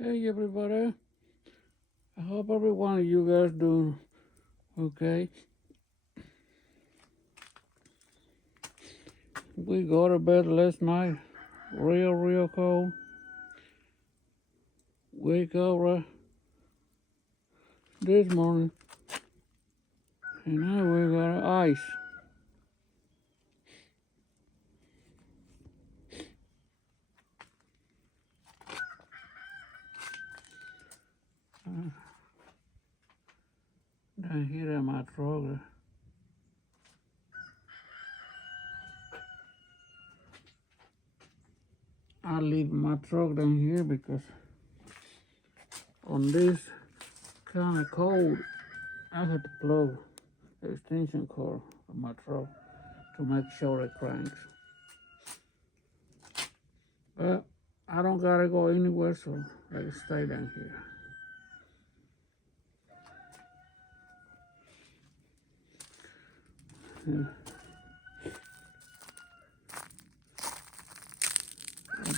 Hey everybody, I hope every one of you guys doing okay. We go to bed last night, real cold. Wake up right this morning, and now we got ice. Down here in my truck. I leave my truck down here because on this kind of cold, I had to plug the extension cord of my truck to make sure it cranks. But I don't gotta go anywhere, so I can stay down here.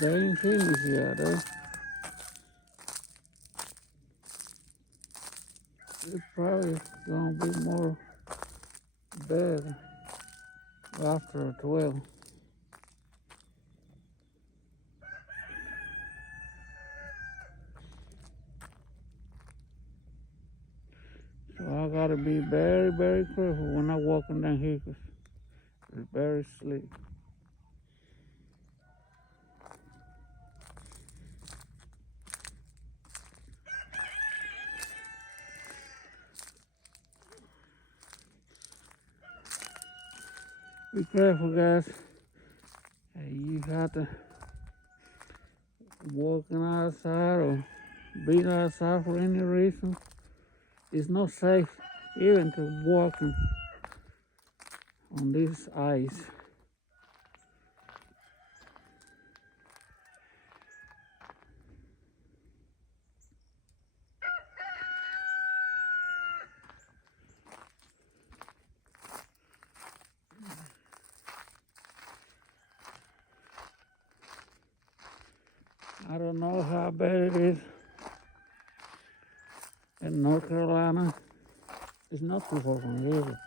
They ain't finished yet, It's probably gonna be more bad after 12. So I gotta be very careful when I'm walking down here because it's very slick. Be careful, guys. You have to walking outside or being outside for any reason. It's not safe even to walking on this ice. I don't know how bad it is in North Carolina. It's not too far from here.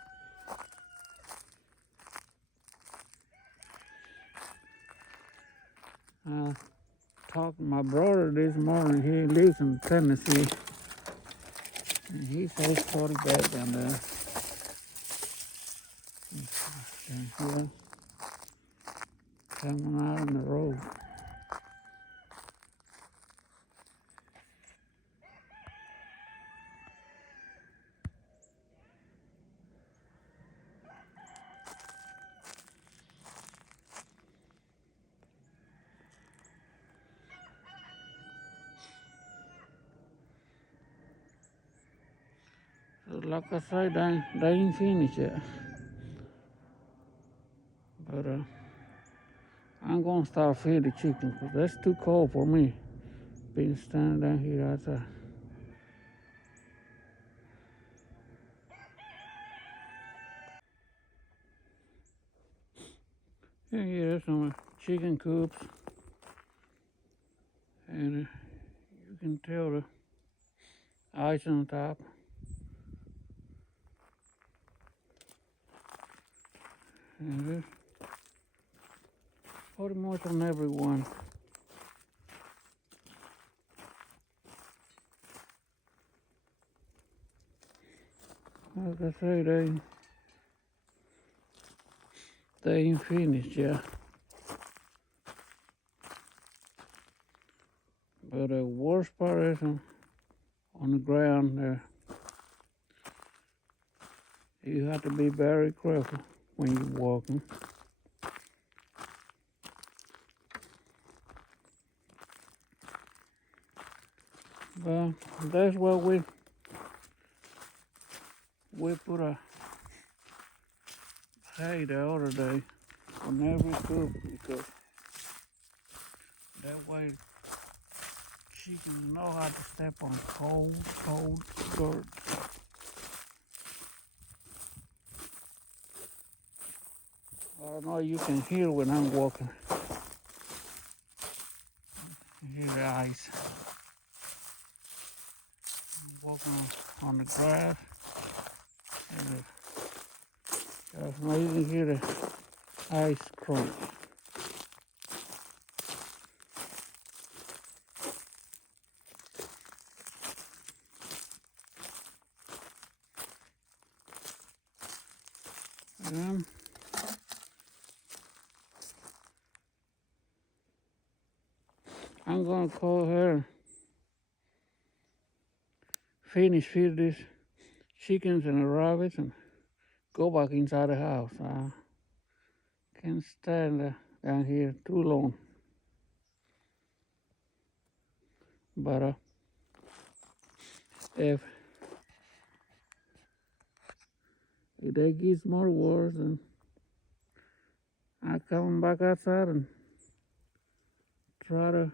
I talked to my brother this morning. He lives in Tennessee. And he says it's pretty bad down there. And here, coming out on the road. So like I said, they ain't finished yet. But I'm gonna start feeding the chicken because that's too cold for me. Being standing down here outside. Yeah, there's some chicken coops. And you can tell the ice on top. And it's pretty much on every one. Like I say, they ain't finished yet. But the worst part is on the ground there. You have to be very careful when you're walking. Well, that's why we put a hay the other day on every coop because that way chickens know how to step on cold dirt. I don't know, you can hear when I'm walking. You hear the ice. walking on the grass. And now you can hear the ice crunch. And I'm gonna call her, feed these chickens and the rabbits and go back inside the house. I can't stand down here too long. But if they get more worse, then I come back outside and try to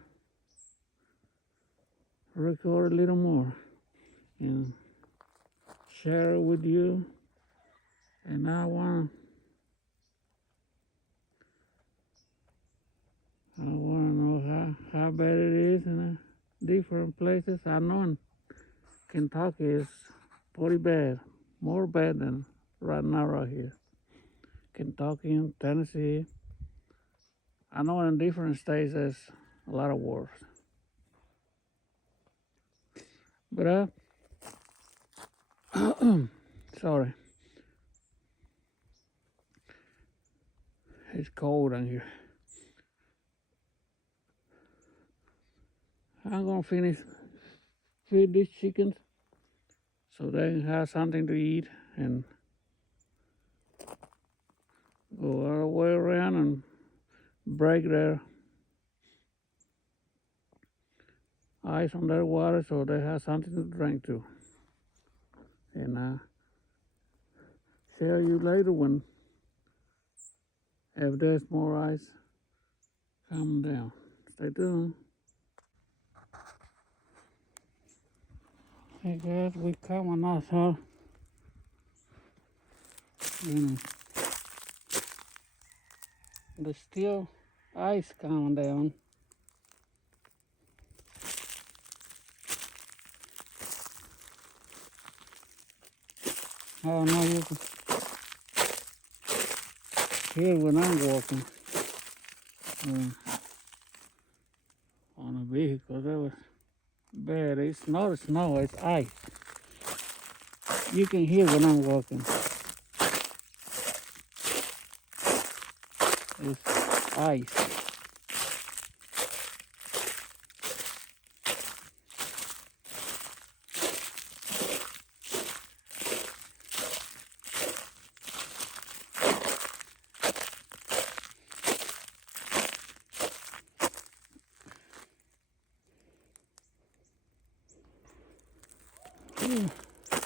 record a little more and share it with you. And I want to know how bad it is in different places. I know in Kentucky is pretty bad, more bad than right now right here. Kentucky and Tennessee. I know in different states there's a lot of worse. But sorry, it's cold in here. I'm gonna feed these chickens so they have something to eat and go all the way around and break their ice on their water so they have something to drink too. And share you later when if there's more ice coming down. Stay tuned. Hey guys, we coming outside. There's still ice coming down. I don't know you can hear when I'm walking on a vehicle. That was bad. It's not snow, it's ice. You can hear when I'm walking. It's ice.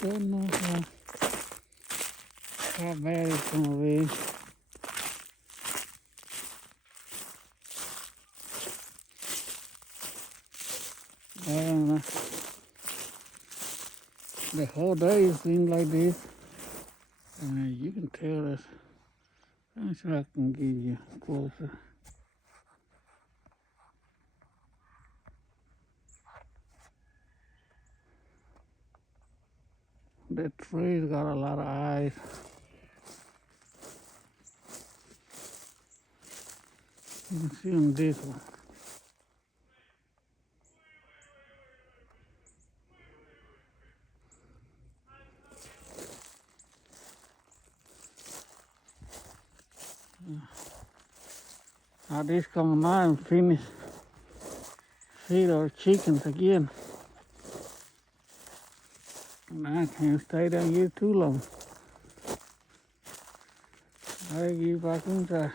Don't know how bad it's gonna be. I don't know. The whole day has been like this. And you can tell this. I'm sure I can give you closer. The tree's got a lot of ice. You can see on this one. Now this coming now and feed our chickens again. And I can't stay down here too long. I get back inside.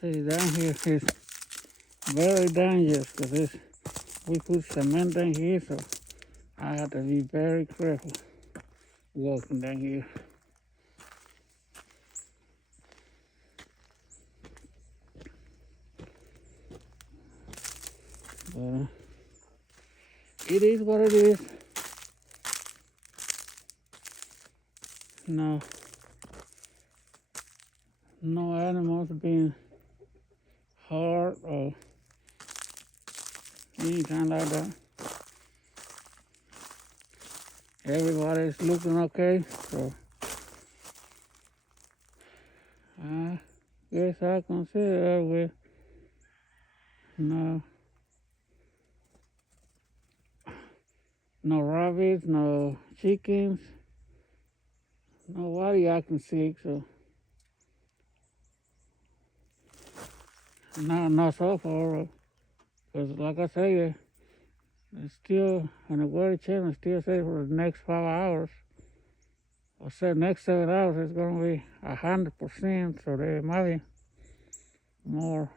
See, down here is very dangerous because we put cement down here, so I have to be very careful walking down here. But it is what it is. No animals being hard or anything like that. Everybody's looking okay, so I guess I consider that with no rabbits, no chickens, nobody acting sick, so not so far. Because like I say, it's still, and the weather channel still say for the next 5 hours, or say next 7 hours, it's going to be 100%, so there might be more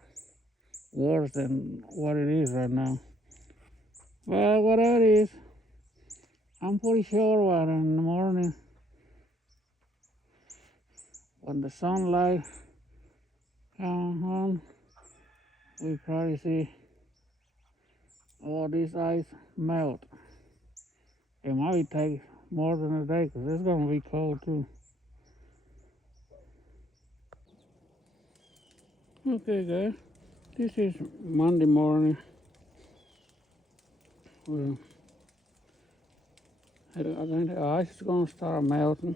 worse than what it is right now. But whatever it is, I'm pretty sure that in the morning, when the sunlight comes on, we probably see all this ice melt. It might take more than a day because it's going to be cold too. Okay guys, this is Monday morning. Well, I think the ice is going to start melting.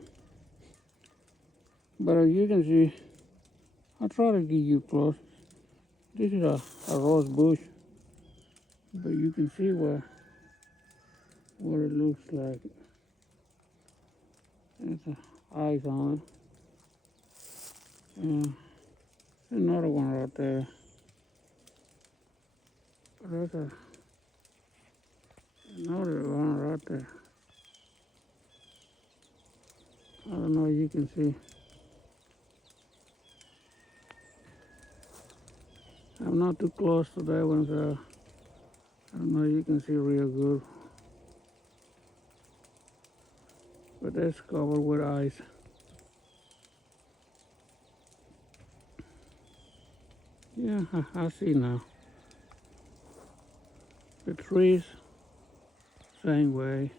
But as you can see, I'll try to get you close. This is a rose bush, but you can see what it looks like. There's ice on it. And another one right there. There's another one right there. I don't know if you can see. I'm not too close to that one, so I don't know if you can see real good. But that's covered with ice. Yeah, I see now. The trees, same way.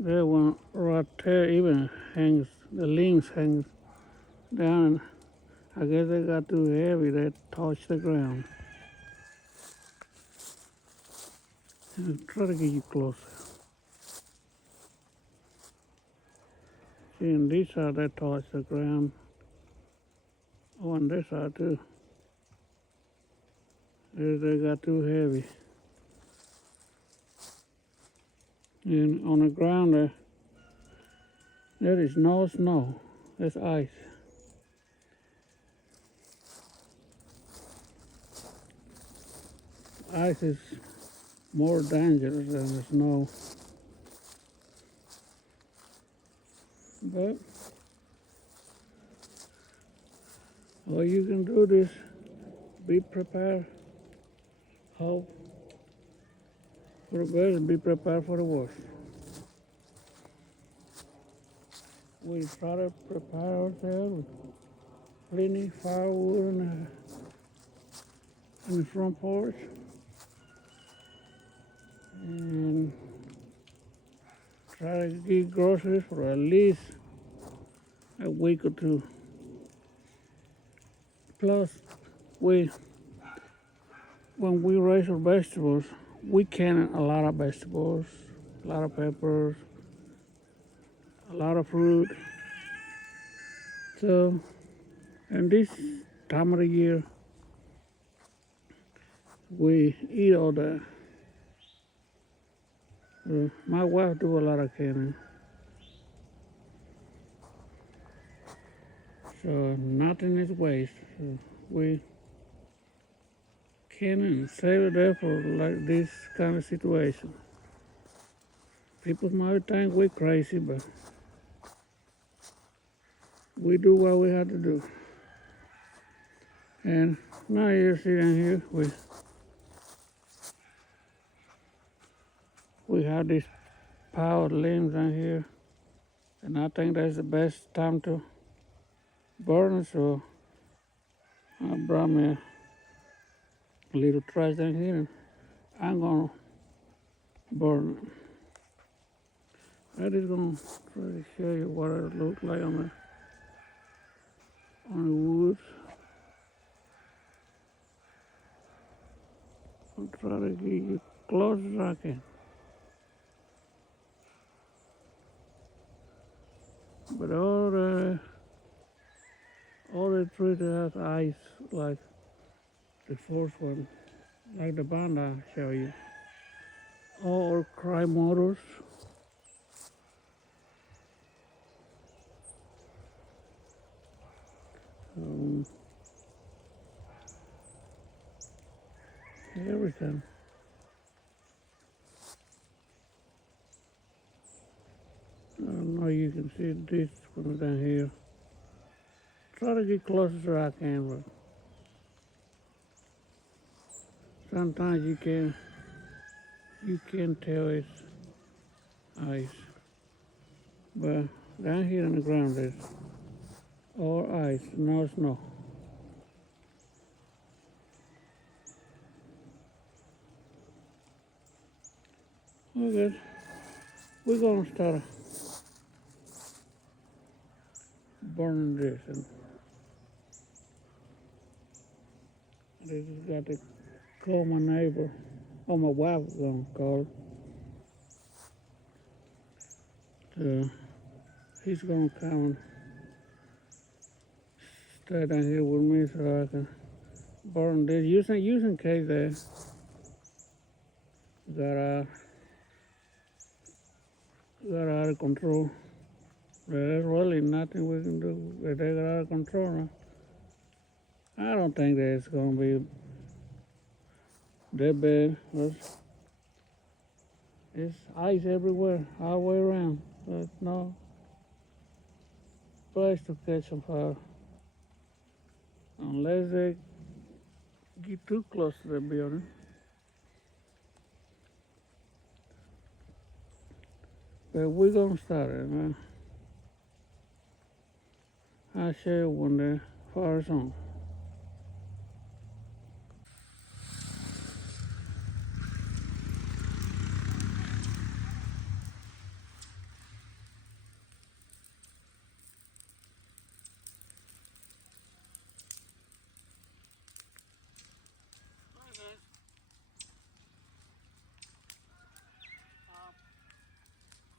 That one right there even hangs, the limbs hangs down. I guess they got too heavy, they touch the ground. I'll try to get you closer. See, on this side they touch the ground. Oh, on this side too. They got too heavy. And on the ground there is no snow, there's ice. Ice is more dangerous than the snow. But all you can do is be prepared, hope for the best, and be prepared for the worst. We try to prepare ourselves with plenty firewood in the front porch, and try to get groceries for at least a week or two. Plus, when we raise our vegetables, we can a lot of vegetables, a lot of peppers, a lot of fruit. So, and this time of the year, we eat all that. My wife do a lot of canning, so nothing is waste. So we can and save it there for like this kind of situation. People might think we're crazy, but we do what we have to do. And now you're sitting here, we have this pile of limbs down here, and I think that's the best time to burn it, so I brought me a little trash down here, and I'm gonna burn it. I just gonna try to show you what it looks like on on the wood. I'll try to get you close as I can. But all the trees that has ice, like the first one, like the band I show you. All cry motors. Um, everything. I don't know, you can see this from down here. Try to get close as I can, but sometimes you can't tell it's ice. But down here on the ground there's all ice, no snow. Okay, we're gonna start burning this, and I just got to call my neighbor, or my wife is gonna call. He's gonna come and stay down here with me so I can burn this. Using case they got out of control. There's really nothing we can do if they got out of control now. I don't think that it's gonna be that bad. It's ice everywhere, all the way around. There's no place to catch on fire unless they get too close to the building. But we're gonna start it, man. I'll show you when the fire's on.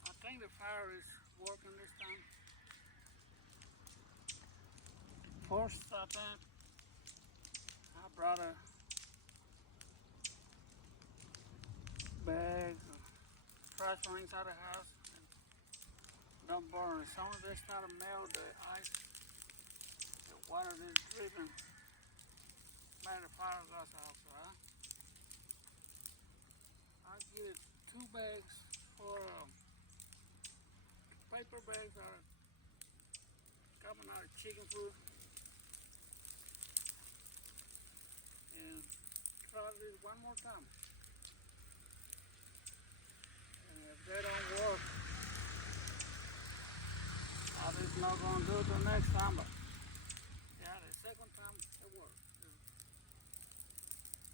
I think the fire is working this time. First, I think I brought a bag, trash from inside the house, and don't burn. As soon as they start to melt the ice, the water is dripping, man, the fire goes off, right? I get 2 bags for paper bags are coming out of chicken food, and try this one more time. And if they don't work, I'm just not gonna do it the next time. But yeah, the second time it worked.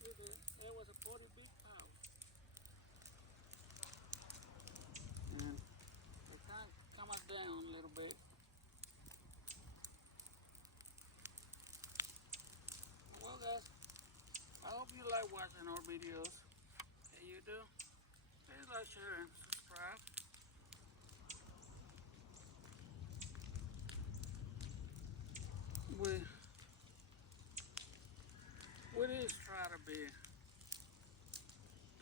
It was a pretty big house, and it kind of come down a little bit. Well, guys, I hope you like watching our videos. If you do, please like, share, and subscribe. We just try to be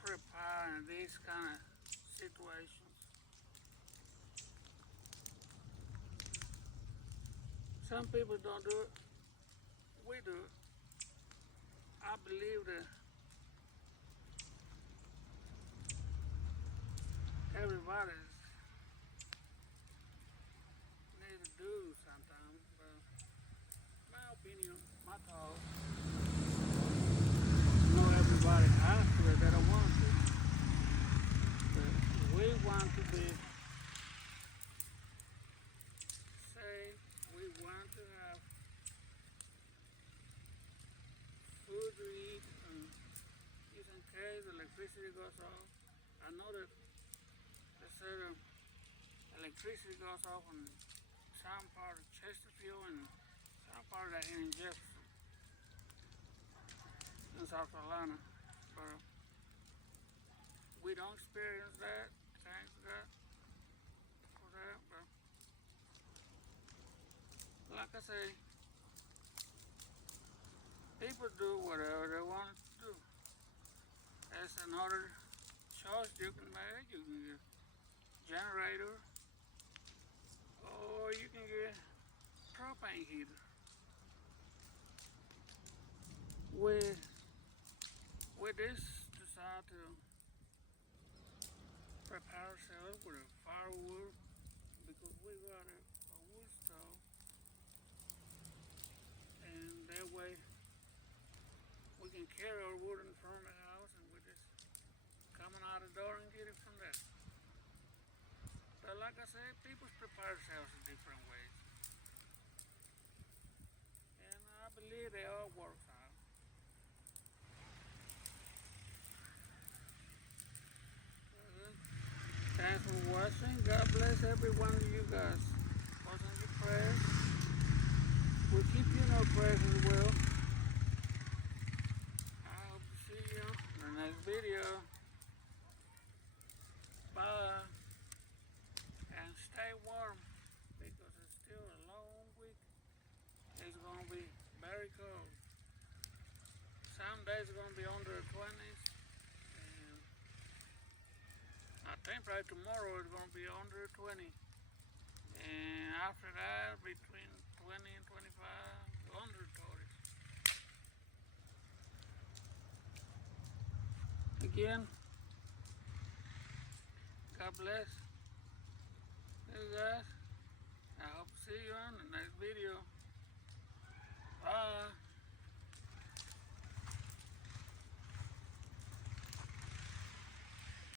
prepared in these kind of situations. Some people don't do it. We do it. I believe that everybody needs to do sometimes. But my opinion, my thought, not everybody has to if they don't want to. But we want to be safe. We want to have food to eat, and just in case electricity goes off. I know that they said electricity goes off in some part of Chesterfield and I'm part of that here in Jefferson, in South Carolina. But we don't experience that. Thanks God for that. But like I say, people do whatever they want to do. That's another choice you can make. You can get a generator, or you can get propane heater. We just decide to prepare ourselves with a firewood because we got a wood stove, and that way we can carry our wood in front of the house, and we just coming out the door and get it from there. But like I said, people prepare themselves in different ways, and I believe they all work out. Thanks for watching. God bless every one of you guys. What's on your prayers? We'll keep you in our prayers as well. I hope to see you in the next video. Bye. And stay warm because it's still a long week. It's going to be very cold. Some days are going to be under the 20s. And I think right tomorrow it's going to be under 20. And after that, between 20 and 25, under 30s. Again, God bless you guys. I hope to see you on the next video.